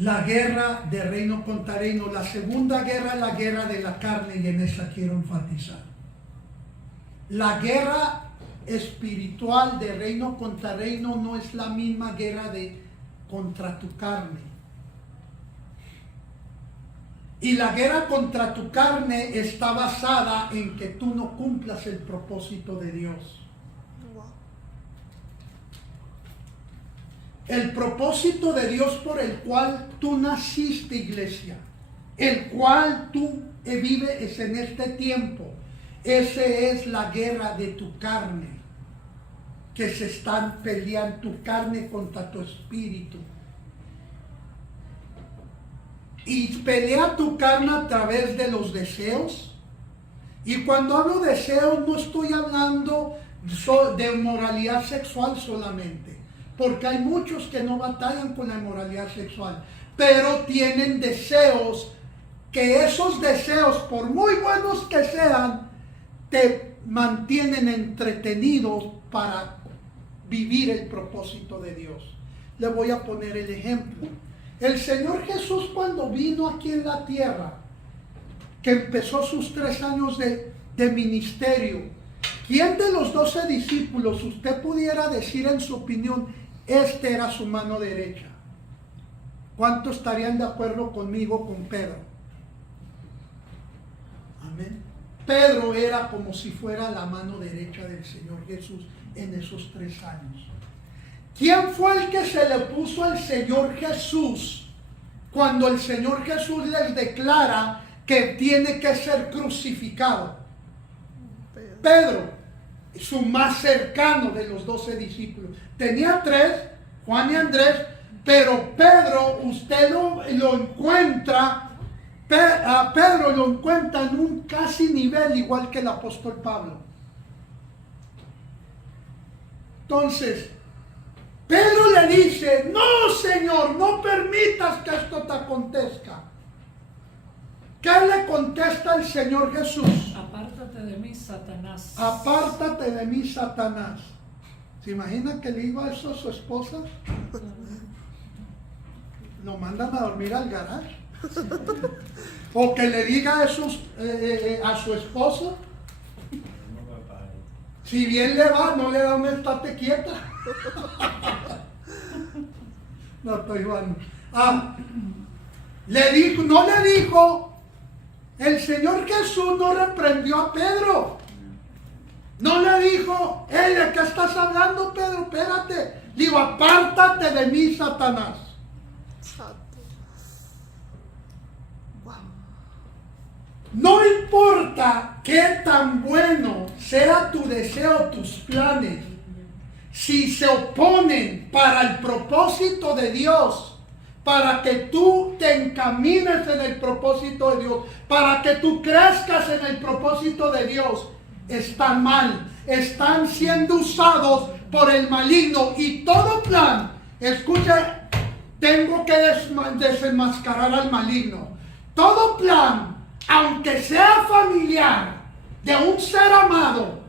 La guerra de reino contra reino. La segunda guerra es la guerra de la carne, y en esa quiero enfatizar. La guerra espiritual de reino contra reino no es la misma guerra contra tu carne. Y la guerra contra tu carne está basada en que tú no cumplas el propósito de Dios. El propósito de Dios por el cual tú naciste, iglesia, el cual tú vives en este tiempo, ese es la guerra de tu carne, que se están peleando tu carne contra tu espíritu. Y pelea tu carne a través de los deseos. Y cuando hablo de deseos, no estoy hablando de moralidad sexual solamente, porque hay muchos que no batallan con la inmoralidad sexual, pero tienen deseos, que esos deseos, por muy buenos que sean, te mantienen entretenidos para vivir el propósito de Dios. Le voy a poner el ejemplo. El Señor Jesús, cuando vino aquí en la tierra, que empezó sus 3 años de ministerio, ¿quién de los 12 discípulos usted pudiera decir en su opinión, este era su mano derecha? ¿Cuántos estarían de acuerdo conmigo con Pedro? Amén. Pedro era como si fuera la mano derecha del Señor Jesús en esos 3 años. ¿Quién fue el que se le puso al Señor Jesús cuando el Señor Jesús les declara que tiene que ser crucificado? Pedro, su más cercano de los 12 discípulos. Tenía 3, Juan y Andrés, pero Pedro, usted lo encuentra, a Pedro lo encuentra en un casi nivel igual que el apóstol Pablo. Entonces, Pedro le dice, no, Señor, no permitas que esto te acontezca. ¿Qué le contesta el Señor Jesús? Apártate de mí, Satanás. Apártate de mí, Satanás. ¿Se imagina que le diga eso a su esposa? Lo mandan a dormir al garaje. O que le diga eso a su esposo. Si bien le va, no le da un estate quieta. No estoy jugando. No le dijo, el Señor Jesús no reprendió a Pedro. No le dijo, hey, ¿de qué estás hablando, Pedro? Espérate. Digo, apártate de mí, Satanás. No importa qué tan bueno sea tu deseo, tus planes, si se oponen para el propósito de Dios, para que tú te encamines en el propósito de Dios, para que tú crezcas en el propósito de Dios, están mal, están siendo usados por el maligno. Y todo plan, escucha, tengo que desenmascarar al maligno. Todo plan, aunque sea familiar, de un ser amado,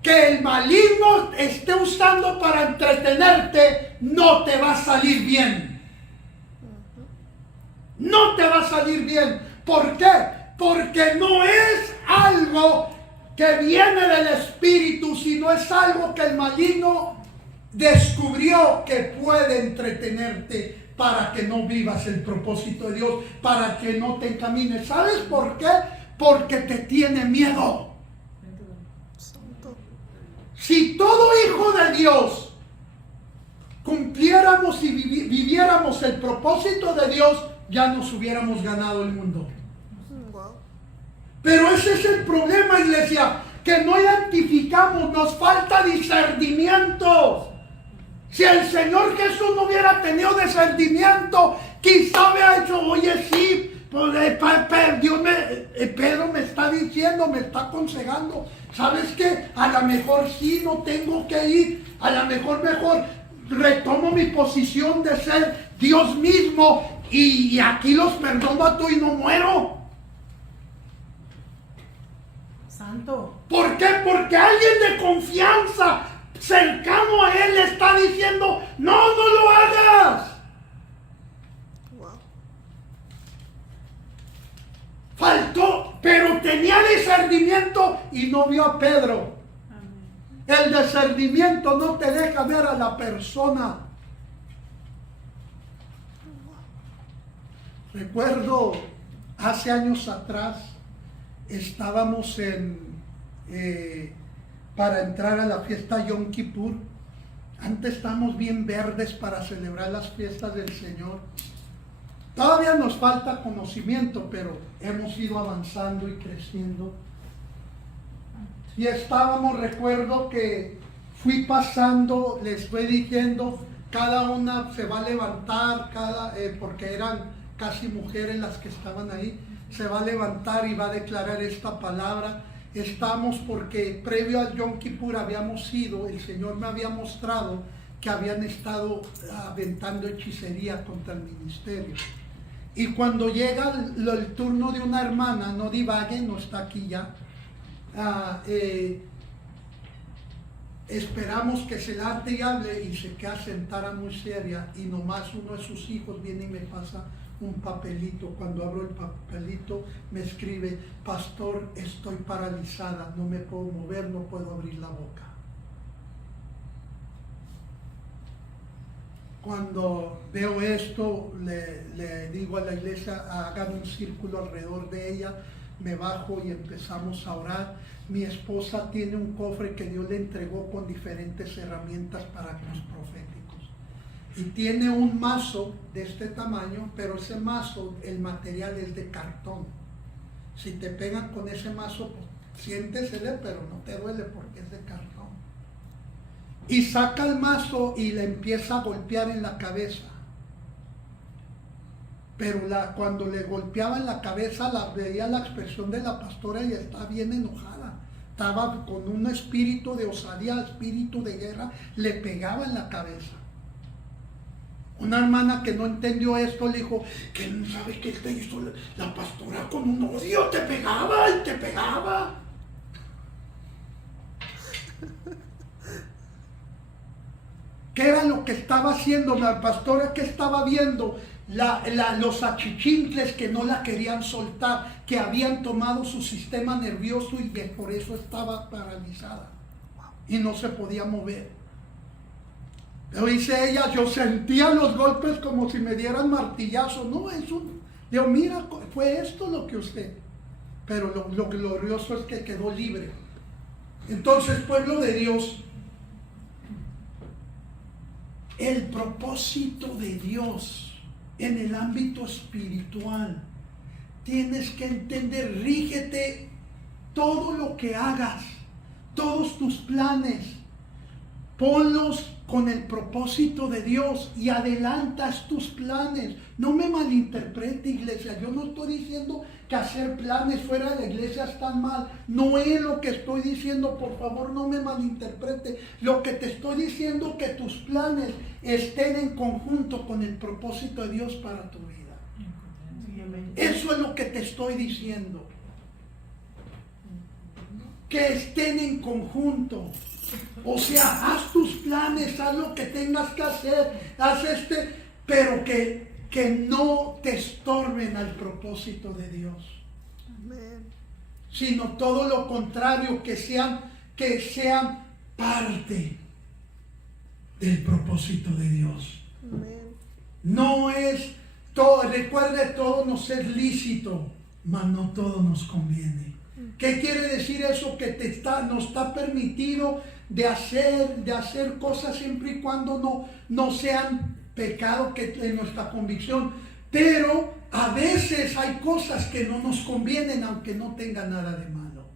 que el maligno esté usando para entretenerte, no te va a salir bien. No te va a salir bien. ¿Por qué? Porque no es algo que viene del Espíritu, sino es algo que el maligno descubrió que puede entretenerte para que no vivas el propósito de Dios, para que no te encamines. ¿Sabes por qué? Porque te tiene miedo. Si todo hijo de Dios cumpliéramos y viviéramos el propósito de Dios, ya nos hubiéramos ganado el mundo. Pero ese es el problema, iglesia, que no identificamos, nos falta discernimiento. Si el Señor Jesús no hubiera tenido discernimiento, quizá hubiera hecho, oye, sí, pues, Pedro me está diciendo, me está aconsejando, ¿sabes qué? A lo mejor sí, no tengo que ir, a lo mejor retomo mi posición de ser Dios mismo y aquí los perdono a tú y no muero. Santo. ¿Por qué? Porque alguien de confianza cercano a él le está diciendo, no lo hagas. discernimiento y no vio a Pedro. El discernimiento no te deja ver a la persona. Recuerdo hace años atrás estábamos para entrar a la fiesta Yom Kippur. Antes estamos bien verdes para celebrar las fiestas del Señor. Todavía nos falta conocimiento, pero hemos ido avanzando y creciendo. Y estábamos, recuerdo que fui pasando, les fui diciendo, cada una se va a levantar, porque eran casi mujeres las que estaban ahí, se va a levantar y va a declarar esta palabra. Estamos porque previo al Yom Kippur habíamos ido, el Señor me había mostrado que habían estado aventando hechicería contra el ministerio. Y cuando llega el turno de una hermana, no divaguen, no está aquí ya, esperamos que se levante y hable y se queda sentada muy seria y nomás uno de sus hijos viene y me pasa un papelito. Cuando abro el papelito me escribe: pastor, estoy paralizada, no me puedo mover, no puedo abrir la boca. Cuando veo esto, le digo a la iglesia, hagan un círculo alrededor de ella, me bajo y empezamos a orar. Mi esposa tiene un cofre que Dios le entregó con diferentes herramientas para los proféticos. Y tiene un mazo de este tamaño, pero ese mazo, el material es de cartón. Si te pegan con ese mazo, pues, siéntesele, pero no te duele porque es de cartón. Y saca el mazo y le empieza a golpear en la cabeza. Pero cuando le golpeaba en la cabeza, veía la expresión de la pastora y estaba bien enojada. Estaba con un espíritu de osadía, espíritu de guerra, le pegaba en la cabeza. Una hermana que no entendió esto le dijo: ¿qué no sabes qué te hizo la pastora con un odio? Te pegaba y te pegaba. ¿Qué era lo que estaba haciendo la pastora? Que estaba viendo los achichincles que no la querían soltar, que habían tomado su sistema nervioso y que por eso estaba paralizada y no se podía mover. Pero dice ella: yo sentía los golpes como si me dieran martillazo. No, eso. Digo, mira, fue esto lo que usted. Pero lo glorioso es que quedó libre. Entonces, pueblo de Dios, el propósito de Dios en el ámbito espiritual, tienes que entender, rígete todo lo que hagas, todos tus planes, ponlos con el propósito de Dios y adelantas tus planes. No me malinterprete, iglesia, yo no estoy diciendo que hacer planes fuera de la iglesia está mal, no es lo que estoy diciendo, por favor no me malinterprete. Lo que te estoy diciendo es que tus planes estén en conjunto con el propósito de Dios para tu vida. Eso es lo que te estoy diciendo, que estén en conjunto. O sea, haz tus planes, haz lo que tengas que hacer, haz pero que no te estorben al propósito de Dios. Amén. Sino todo lo contrario, que sean parte del propósito de Dios. Amén. No es todo, recuerde, todo nos es lícito, mas no todo nos conviene. ¿Qué quiere decir eso? Que nos está permitido de hacer cosas siempre y cuando no sean pecado que en nuestra convicción. Pero a veces hay cosas que no nos convienen aunque no tengan nada de malo.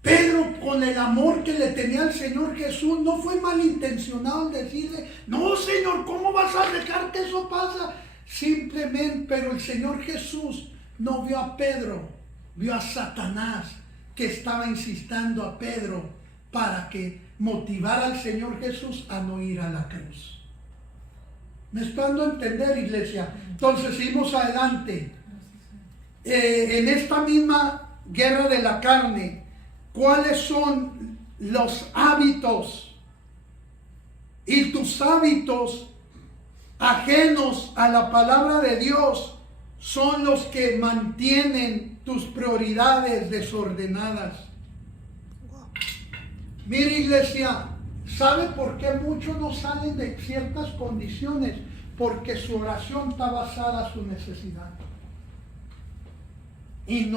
Pedro, con el amor que le tenía al Señor Jesús, no fue malintencionado en decirle: no, Señor, ¿cómo vas a dejar que eso pasa? Simplemente, pero el Señor Jesús no vio a Pedro, vio a Satanás, que estaba insistiendo a Pedro para que motivara al Señor Jesús a no ir a la cruz. ¿Me estoy dando a entender, iglesia? Entonces, seguimos adelante. En esta misma guerra de la carne, ¿cuáles son los hábitos y tus hábitos ajenos a la palabra de Dios? son los que mantienen tus prioridades desordenadas. Mire, iglesia, ¿sabe por qué muchos no salen de ciertas condiciones? Porque su oración está basada en su necesidad. Y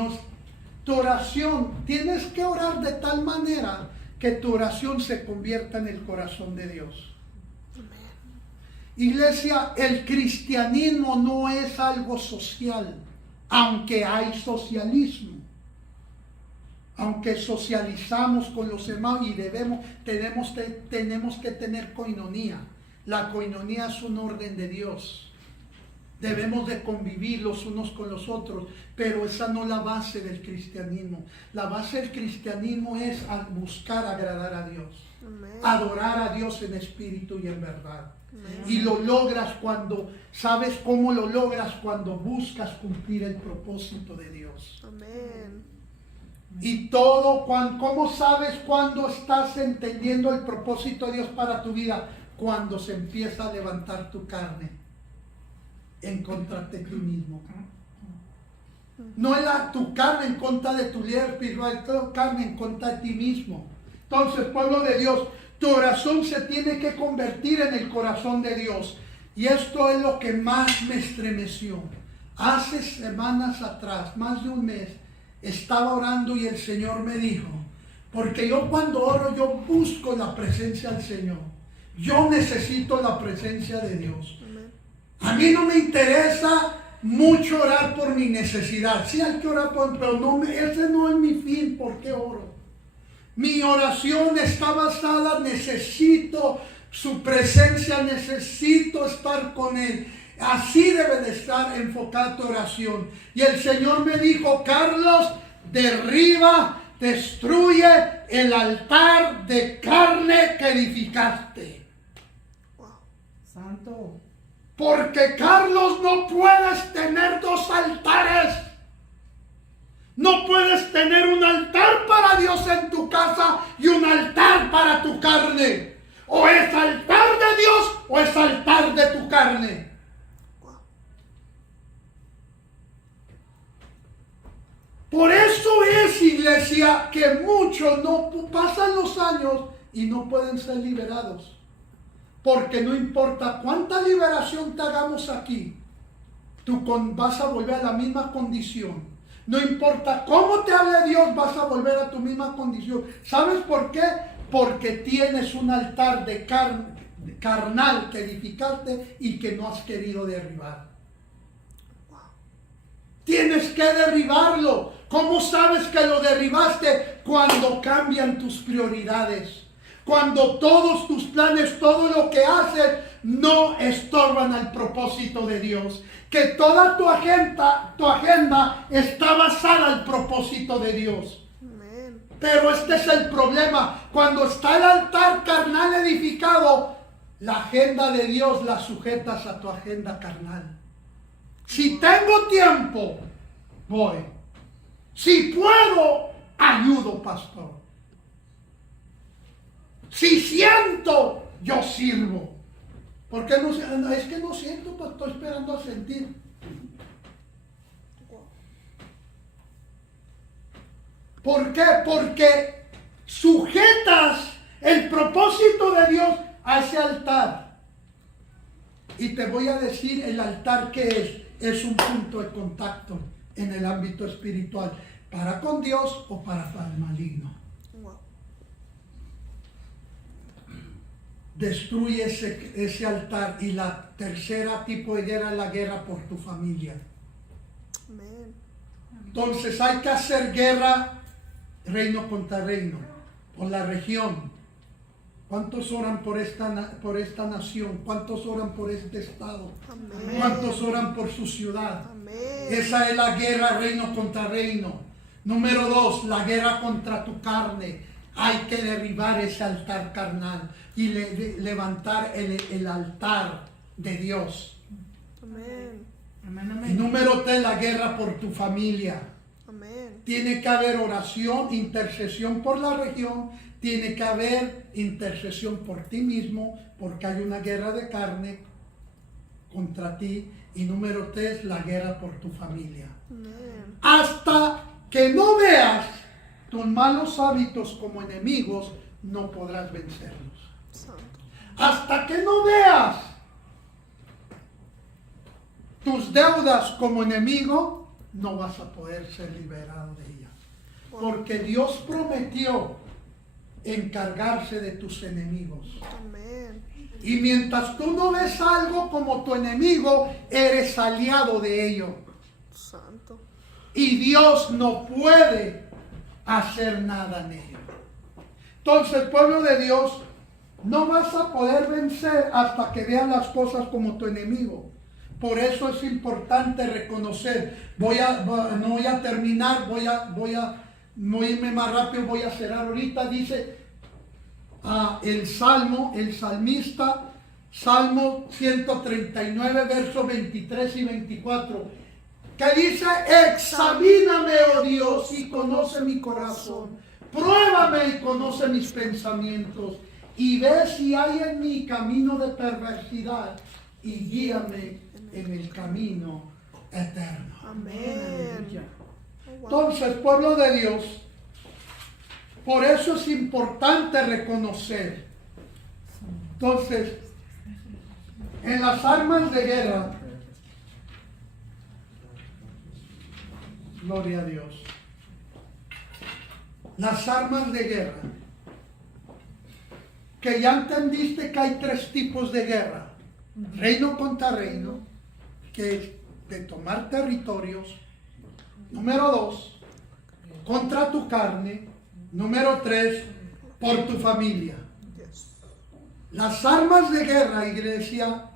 tu oración, tienes que orar de tal manera que tu oración se convierta en el corazón de Dios. Iglesia, el cristianismo no es algo social, aunque hay socialismo. Aunque socializamos con los demás y tenemos que tener coinonía. La coinonía es un orden de Dios. Debemos de convivir los unos con los otros, pero esa no es la base del cristianismo. La base del cristianismo es buscar agradar a Dios. Amén. Adorar a Dios en espíritu y en verdad. Amén. Y lo logras ¿sabes cómo lo logras? Cuando buscas cumplir el propósito de Dios. Amén. Y ¿cómo sabes cuando estás entendiendo el propósito de Dios para tu vida? Cuando se empieza a levantar tu carne en contra de ti mismo. No es tu carne en contra de tu líder espiritual, tu carne en contra de ti mismo. Entonces, pueblo de Dios, tu oración se tiene que convertir en el corazón de Dios. Y esto es lo que más me estremeció. Hace semanas atrás, más de un mes, estaba orando y el Señor me dijo, porque yo cuando oro, yo busco la presencia del Señor. Yo necesito la presencia de Dios. A mí no me interesa mucho orar por mi necesidad. Sí hay que orar pero ese no es mi fin. ¿Por qué oro? Mi oración está basada, necesito su presencia, necesito estar con Él. Así debe de estar enfocada tu oración. Y el Señor me dijo, Carlos, derriba, destruye el altar de carne que edificaste. Santo. Porque, Carlos, no puedes tener dos altares. No puedes tener un altar para Dios en tu casa y un altar para tu carne. O es altar de Dios o es altar de tu carne. Por eso es, iglesia, que muchos no pasan los años y no pueden ser liberados. Porque no importa cuánta liberación te hagamos aquí, tú vas a volver a la misma condición. No importa cómo te hable Dios, vas a volver a tu misma condición. ¿Sabes por qué? Porque tienes un altar de carnal que edificaste y que no has querido derribar. Tienes que derribarlo. ¿Cómo sabes que lo derribaste? Cuando cambian tus prioridades. Cuando todos tus planes, todo lo que haces, no estorban al propósito de Dios. Que toda tu agenda está basada al propósito de Dios. Amén. Pero este es el problema. Cuando está el altar carnal edificado, la agenda de Dios la sujetas a tu agenda carnal. Si tengo tiempo, voy. Si puedo, ayudo, pastor. Si siento, yo sirvo. ¿Por qué no? Es que no siento, pues estoy esperando a sentir. ¿Por qué? Porque sujetas el propósito de Dios a ese altar. Y te voy a decir el altar que es un punto de contacto en el ámbito espiritual, para con Dios o para el maligno. Destruye ese altar. Y la tercera tipo de guerra es la guerra por tu familia. Amén. Entonces hay que hacer guerra reino contra reino, por la región. ¿Cuántos oran por esta nación? ¿Cuántos oran por este estado? Amén. ¿Cuántos oran por su ciudad? Amén. Esa es la guerra reino contra reino. Número 2, la guerra contra tu carne. Hay que derribar ese altar carnal y levantar el altar de Dios. Amén. Amén, amén. Y número 3, la guerra por tu familia. Amén. Tiene que haber oración, intercesión por la región. Tiene que haber intercesión por ti mismo, porque hay una guerra de carne contra ti. Y número 3, la guerra por tu familia. Amén. Hasta que no veas tus malos hábitos como enemigos, no podrás vencerlos. Santo. Hasta que no veas tus deudas como enemigo, no vas a poder ser liberado de ellas. Porque Dios prometió encargarse de tus enemigos. Amén. Y mientras tú no ves algo como tu enemigo, eres aliado de ello. Santo. Y Dios no puede hacer nada en ello. Entonces, pueblo de Dios, no vas a poder vencer hasta que veas las cosas como tu enemigo. Por eso es importante reconocer. No voy a terminar, voy a irme más rápido, voy a cerrar ahorita. Dice el salmista, Salmo 139, versos 23 y 24, que dice: examíname, oh Dios, y conoce mi corazón. Pruébame y conoce mis pensamientos. Y ve si hay en mí camino de perversidad, y guíame en el camino eterno. Amén. Oh, wow. Entonces, pueblo de Dios, por eso es importante reconocer. Entonces, en las armas de guerra, gloria a Dios, las armas de guerra, que ya entendiste que hay 3 tipos de guerra: reino contra reino, que es de tomar territorios; número 2, contra tu carne; número 3, por tu familia. Yes. Las armas de guerra, iglesia,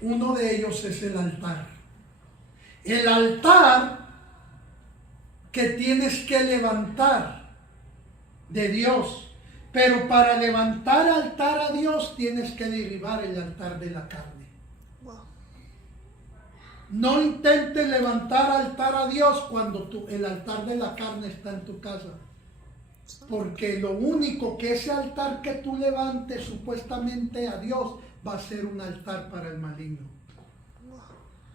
uno de ellos es el altar. El altar que tienes que levantar de Dios. Pero para levantar altar a Dios tienes que derribar el altar de la carne. Wow. No intentes levantar altar a Dios cuando el altar de la carne está en tu casa. Porque lo único que ese altar que tú levantes supuestamente a Dios va a ser un altar para el maligno.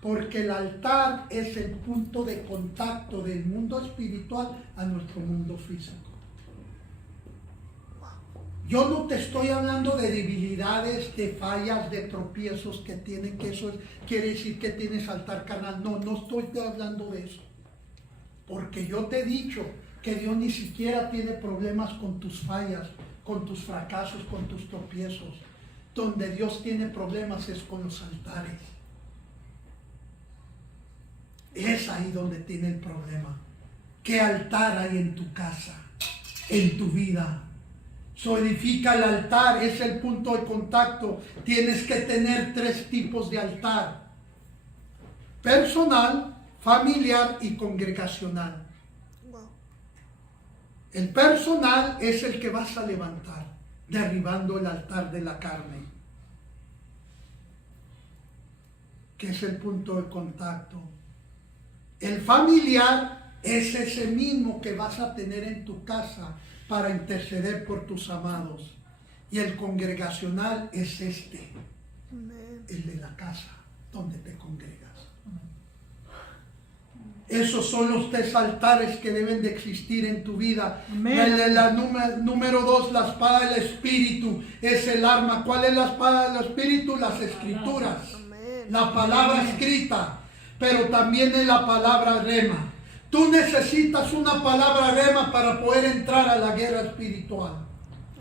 Porque el altar es el punto de contacto del mundo espiritual a nuestro mundo físico. Yo no te estoy hablando de debilidades, de fallas, de tropiezos que tienen, que eso quiere decir que tienes altar carnal. No, no estoy hablando de eso. Porque yo te he dicho que Dios ni siquiera tiene problemas con tus fallas, con tus fracasos, con tus tropiezos. Donde Dios tiene problemas es con los altares. Es ahí donde tiene el problema. ¿Qué altar hay en tu casa, en tu vida? Edifica el altar, es el punto de contacto. Tienes que tener 3 tipos de altar: personal, familiar y congregacional. Wow. El personal es el que vas a levantar, derribando el altar de la carne, que es el punto de contacto. El familiar es ese mismo que vas a tener en tu casa para interceder por tus amados. Y el congregacional es Amén. el de la casa, donde te congregas. Esos son los 3 altares que deben de existir en tu vida. Número 2, la espada del Espíritu es el arma. ¿Cuál es la espada del Espíritu? Las Escrituras. Amén. La palabra escrita, pero también es la palabra rema. Tú necesitas una palabra rema para poder entrar a la guerra espiritual.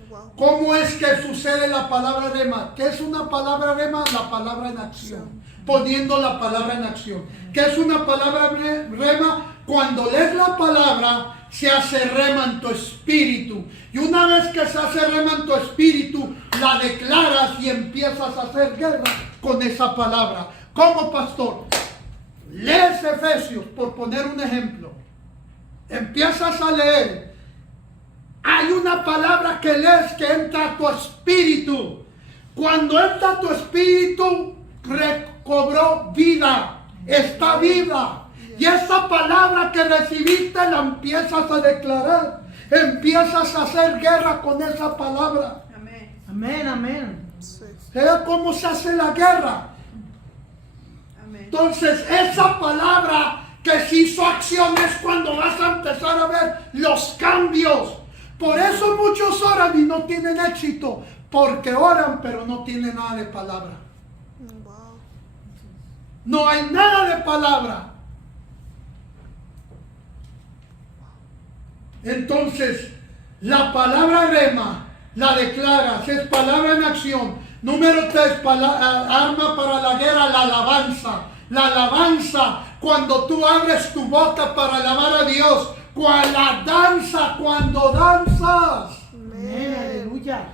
Wow. ¿Cómo es que sucede la palabra rema? ¿Qué es una palabra rema? La palabra en acción. Poniendo la palabra en acción. ¿Qué es una palabra rema? Cuando lees la palabra, se hace rema en tu espíritu. Y una vez que se hace rema en tu espíritu, la declaras y empiezas a hacer guerra con esa palabra. ¿Cómo, pastor? Lees Efesios, por poner un ejemplo. Empiezas a leer. Hay una palabra que lees que entra a tu espíritu. Cuando entra a tu espíritu, recobró vida. Está viva. Y esa palabra que recibiste la empiezas a declarar. Empiezas a hacer guerra con esa palabra. Amén, amén. Sí. ¿Sabes cómo se hace la guerra? Entonces esa palabra que se hizo acción es cuando vas a empezar a ver los cambios. Por eso muchos oran y no tienen éxito, porque oran pero no tienen nada de palabra. Wow. No hay nada de palabra. Entonces, la palabra rema la declaras, es palabra en acción. Número 3, arma para la guerra, la alabanza. La alabanza, cuando tú abres tu boca para alabar a Dios, la danza, cuando danzas. Amén, aleluya.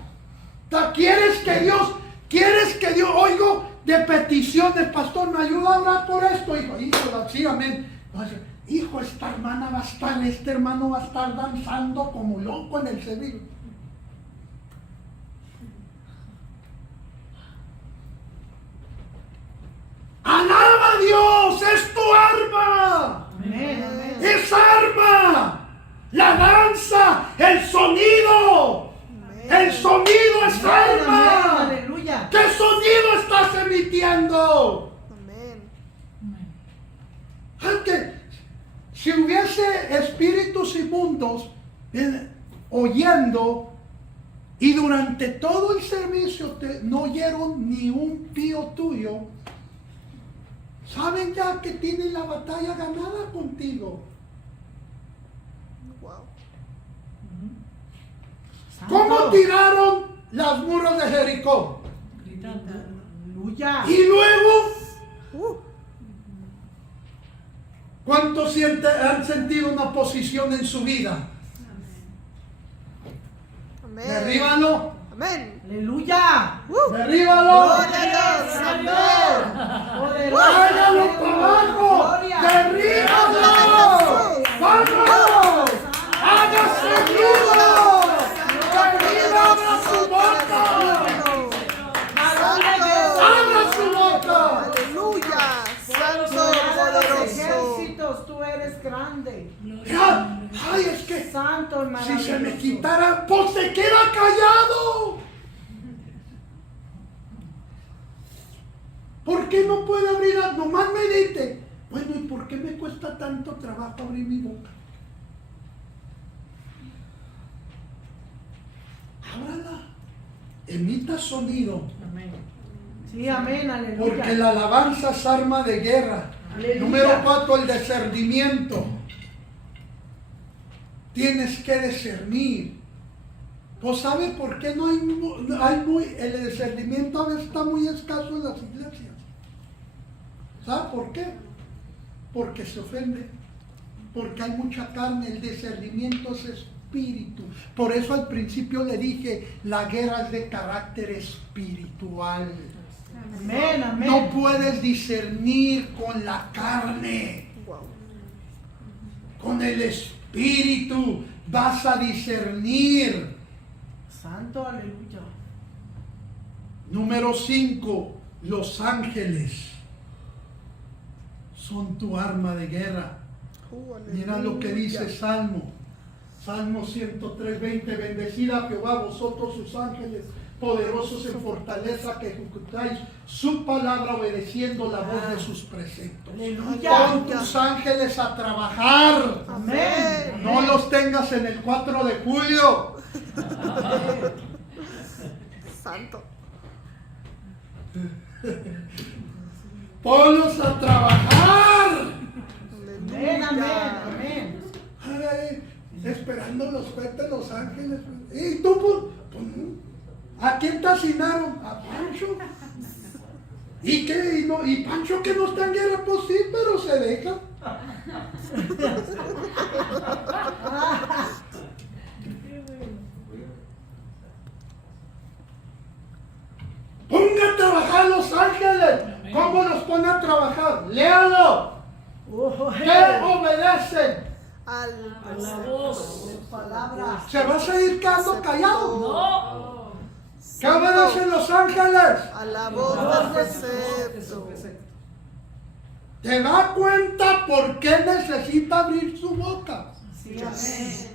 ¿Quieres que Dios, oigo de peticiones, pastor, me ayuda a orar por esto, hijo? Hijo, sí, amén. Hijo, este hermano va a estar danzando como loco en el servicio. Alaba a Dios, es tu arma. Amén, amén. Es arma. La danza, el sonido. El sonido es Amén, arma. aleluya. ¿Qué sonido estás emitiendo? Amén. Antes, si hubiese espíritus inmundos oyendo y durante todo el servicio no oyeron ni un pío tuyo, saben ya que tienen la batalla ganada contigo. Wow. Santo. ¿Cómo tiraron las muros de Jericó? Gritando. Aleluya. Y luego, ¿cuántos han sentido una posición en su vida? Amén. Derríbalo, Amén. Aleluya. derríbalo, Gloria a Dios. Poderoso. hágalo para abajo, Gloria. derríbalo, vamos, hágase rudo, derriba, abra su boca, abra su boca. Aleluya. Santo Los poderoso. ejércitos, tú eres grande. Ya, ay, es que Santo y si maravilloso. se me quitara, pues se queda callado. ¿Por qué no puede abrir? Nomás medite. Bueno, ¿y por qué me cuesta tanto trabajo abrir mi boca? Ábrala. Emita sonido. Amén. Sí, amén, aleluya. Porque la alabanza es arma de guerra. Aleluya. Número 4, el discernimiento. Tienes que discernir. Pues ¿sabe por qué no el discernimiento a veces está muy escaso en las iglesias? ¿Sabe por qué? Porque se ofende. Porque hay mucha carne. El discernimiento es espíritu. Por eso al principio le dije, la guerra es de carácter espiritual. Amén, amén. No puedes discernir con la carne. Wow. Con el espíritu vas a discernir. Santo, aleluya. Número 5, los ángeles son tu arma de guerra. Mira lo que dice Salmo 103:20. Bendecid a Jehová vosotros sus ángeles, poderosos en fortaleza, que ejecutáis su palabra obedeciendo la voz de sus preceptos. Aleluya. Pon tus ángeles a trabajar. Amén. No los tengas en el 4 de julio. Santo. Ponlos a trabajar. Amén, amén, amén. Ay, esperando los cohetes los ángeles. ¿Y tú? ¿A quién te asignaron? A Pancho. ¿Y qué? ¿Y Pancho que no está en guerra? Pues sí, pero se deja. Ponga a trabajar los ángeles. ¿Cómo los pone a trabajar? Léalo. Oh, ¿Qué obedecen? Al a la voz de palabra. ¿Se va a seguir quedando callado? No. ¿Qué obedecen los ángeles? a la voz del precepto. ¿Te das cuenta por qué necesita abrir su boca? Sí, amén.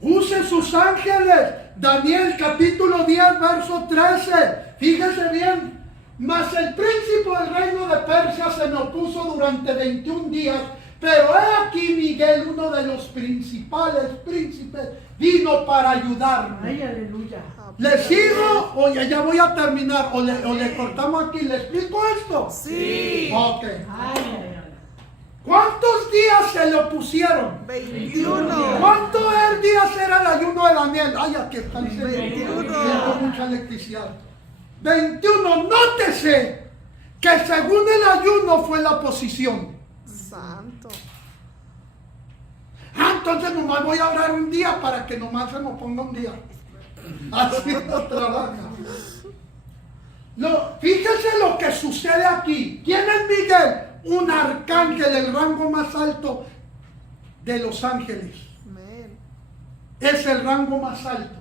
Use sus ángeles. Daniel capítulo 10, verso 13. Fíjese bien. Mas el príncipe del reino de Persia se me opuso durante 21 días, pero he aquí Miguel, uno de los principales príncipes, vino para ayudarme. Ay, aleluya. ¿Le sigo o ya voy a terminar? ¿O le cortamos aquí? ¿Le explico esto? Sí. Ok. Ay, ay, ay. ¿Cuántos días se le opusieron? 21. ¿Cuántos días era el ayuno de Daniel? Ay, aquí están 21. Tengo mucha electricidad. 21. Nótese que según el ayuno fue la posición. Santo. Entonces nomás voy a orar un día para que nomás se me ponga un día. Así no trabaja. Fíjese lo que sucede aquí. ¿Quién es Miguel? Un arcángel, el rango más alto de los ángeles. Amén. Es el rango más alto.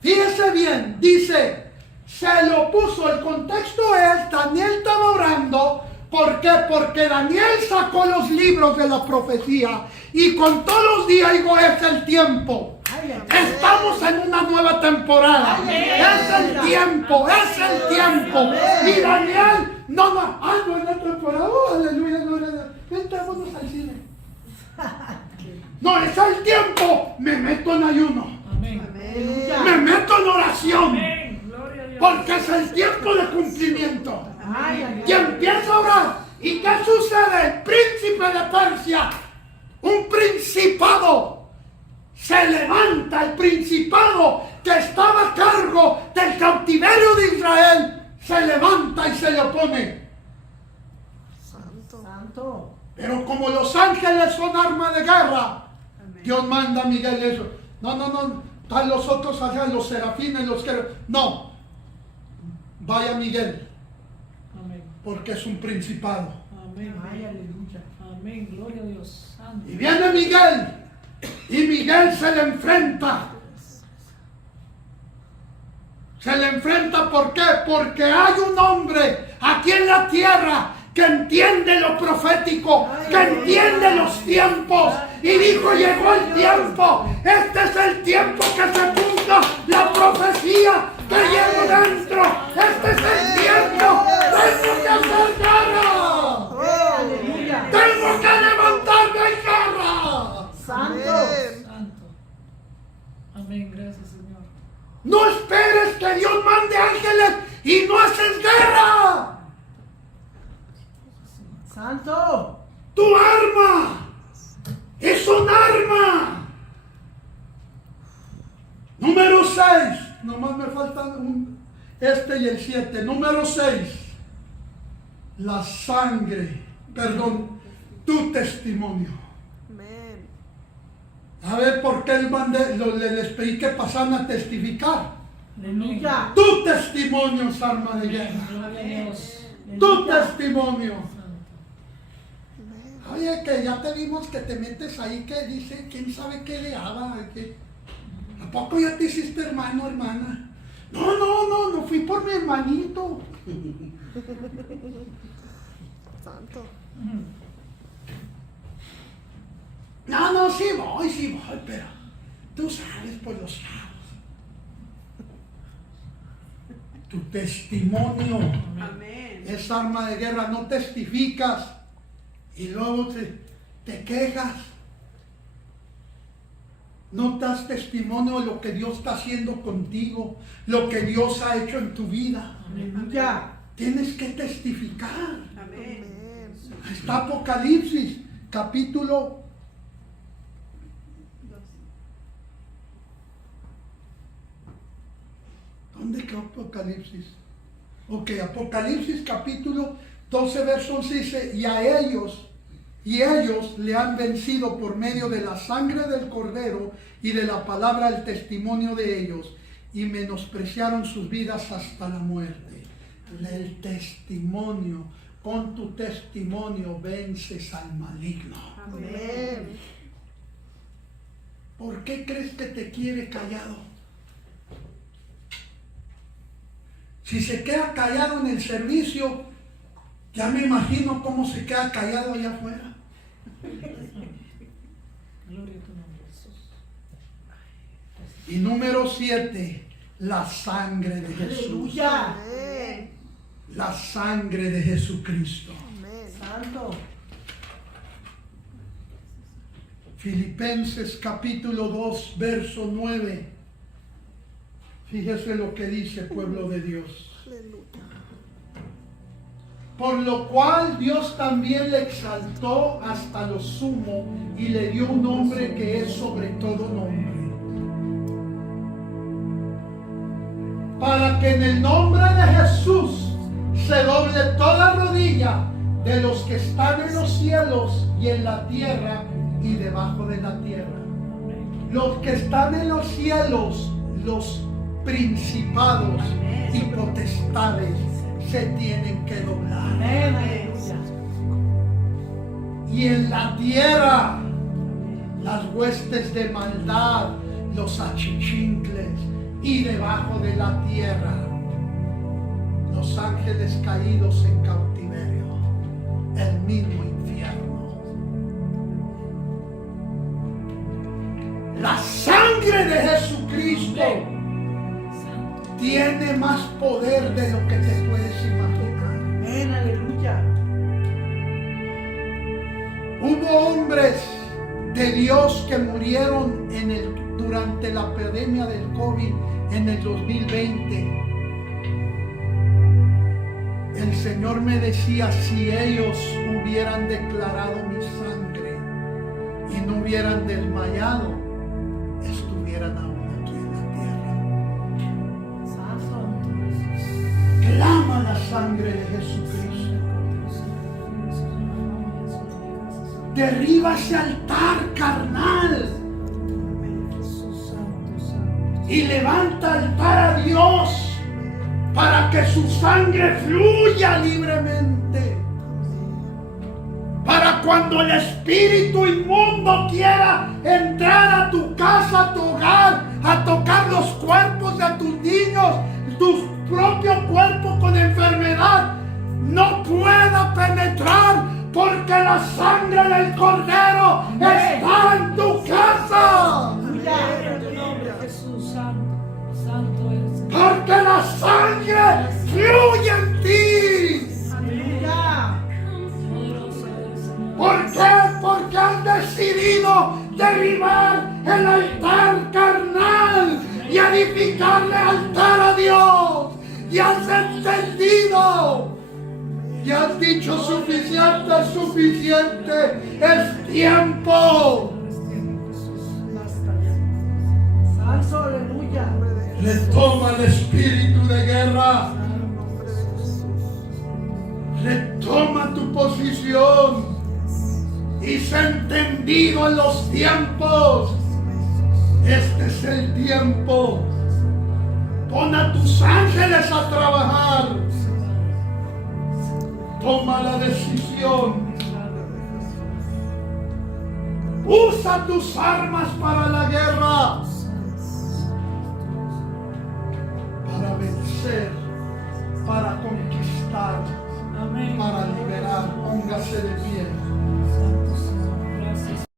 Fíjese bien, dice, se lo puso. El contexto es, Daniel estaba orando. ¿Por qué? Porque Daniel sacó los libros de la profecía y con todos los días digo, es el tiempo. Ay, ay. Estamos en una nueva temporada. Es el tiempo, es el tiempo. Y Daniel, no, nueva temporada. Aleluya, aleluya. Entramos al cine. No, es el tiempo. Me meto en ayuno. Amén. Aleluya. Me meto en oración. Amén. Gloria a Dios. Porque es el tiempo de cumplimiento. Ay, ay, Y ay. empieza a orar. ¿Y qué sucede? El príncipe de Persia, un principado, se levanta. El principado que estaba a cargo del cautiverio de Israel, se levanta y se le opone. Santo. Santo. Pero como los ángeles son arma de guerra, Dios manda a Miguel eso. No, están los otros allá, los serafines, los que... No, vaya Miguel, Amén. porque es un principado. Amén. Ay, aleluya. Amén. Gloria a Dios. Santo. Y viene Miguel, y Miguel se le enfrenta. Se le enfrenta, ¿por qué? Porque hay un hombre aquí en la tierra que entiende lo profético, que entiende los tiempos. Y dijo, llegó el tiempo. Este es el tiempo que se cumpla la profecía que llevo dentro. Este es el tiempo. Tengo que hacer guerra. Aleluya. Tengo que levantarme en guerra. Santo. Amén. Santo. Amén. Gracias, Señor. No esperes que Dios mande ángeles y no haces guerra. Santo. Tu arma es un arma. Número 6. Nomás me faltan este y el 7. Número 6. La sangre. Perdón. Tu testimonio. Amén. A ver por qué les pedí que pasaran a testificar. Aleluya. Tu testimonio es arma de guerra. Gloria a Dios. Tu testimonio. Santo. Oye, que ya te vimos que te metes ahí que dice, quién sabe qué de Abba. ¿A poco ya te hiciste hermano, hermana? No fui por mi hermanito. Santo. No, sí voy, pero tú sabes por los chavos. Tu testimonio Amén. es arma de guerra, no testificas y luego te quejas. No das testimonio de lo que Dios está haciendo contigo, lo que Dios ha hecho en tu vida. Aleluya. Tienes que testificar. Amén. Está Apocalipsis, capítulo. ¿Dónde quedó Apocalipsis? Ok, Apocalipsis capítulo 12, verso 11 dice, y ellos le han vencido por medio de la sangre del Cordero y de la palabra del testimonio de ellos, y menospreciaron sus vidas hasta la muerte. El testimonio, con tu testimonio vences al maligno. Amén. ¿Por qué crees que te quiere callado? Si se queda callado en el servicio, ya me imagino cómo se queda callado allá afuera. Gloria a tu nombre, Jesús. Y número 7, la sangre de Jesús. Aleluya. Amén. La sangre de Jesucristo. Amén. Santo. Filipenses capítulo 2, verso 9. Fíjese lo que dice, pueblo de Dios. Aleluya. Por lo cual Dios también le exaltó hasta lo sumo y le dio un nombre que es sobre todo nombre. Para que en el nombre de Jesús se doble toda rodilla de los que están en los cielos y en la tierra y debajo de la tierra. Los que están en los cielos, los principados y potestades se tienen que doblar. Amén. Aleluya. Y en la tierra, las huestes de maldad, los achichincles, y debajo de la tierra, los ángeles caídos en cautiverio, el mismo infierno. La sangre de Jesucristo tiene más poder de lo que te puedes imaginar. Amén. Aleluya. Hubo hombres de Dios que murieron durante la pandemia del COVID en el 2020. El Señor me decía, si ellos hubieran declarado mi sangre y no hubieran desmayado, estuvieran aún aquí en la tierra. Clama la sangre de Jesucristo. Derriba ese altar carnal y levanta altar a Dios para que su sangre fluya libremente. Para cuando el espíritu inmundo quiera entrar a tu casa, a tu hogar, a tocar los cuerpos de tus niños, tu propio cuerpo con enfermedad, no pueda penetrar, porque la sangre del Cordero está en tu casa. Aleluya. En tu nombre, Jesús. Santo. Santo eres. Porque la sangre fluye en ti. Aleluya. Poderoso eres, Señor. ¿Por qué? Porque has decidido derribar el altar carnal y edificarle altar a Dios. Y has entendido. Y has dicho suficiente, es suficiente. Es tiempo. Basta ya. Santo. Aleluya. Retoma el espíritu de guerra. En nombre de Jesús. Retoma tu posición. Y se ha entendido en los tiempos. Este es el tiempo. Pon a tus ángeles a trabajar. Toma la decisión. Usa tus armas para la guerra. Para vencer. Para conquistar. Amén. Para liberar. Póngase de pie.